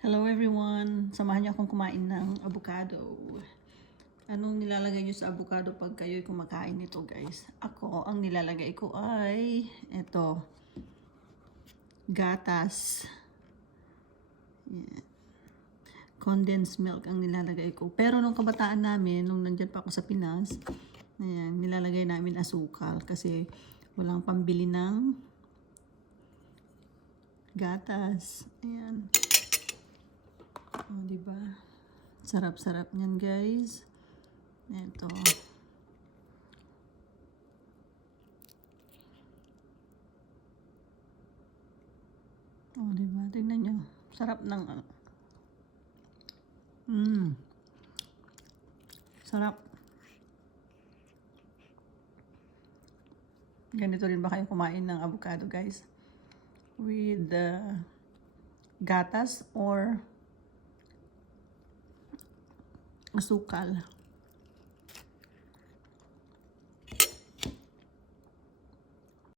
Hello everyone! Samahan niyo akong kumain ng avocado. Anong nilalagay niyo sa avocado pag kayo'y kumakain nito, guys? Ako, ang nilalagay ko ay eto, gatas. Yan. Condensed milk ang nilalagay ko. Pero nung kabataan namin, nung nandyan pa ako sa Pinas, ayan, nilalagay namin asukal kasi walang pambili ng gatas. Ayan. Oh, diba? Sarap-sarap niyan, guys. Ito. Oh, diba? Tingnan nyo. Sarap ng sarap. Ganito rin ba kayo kumain ng avocado, guys? With gatas or asukal.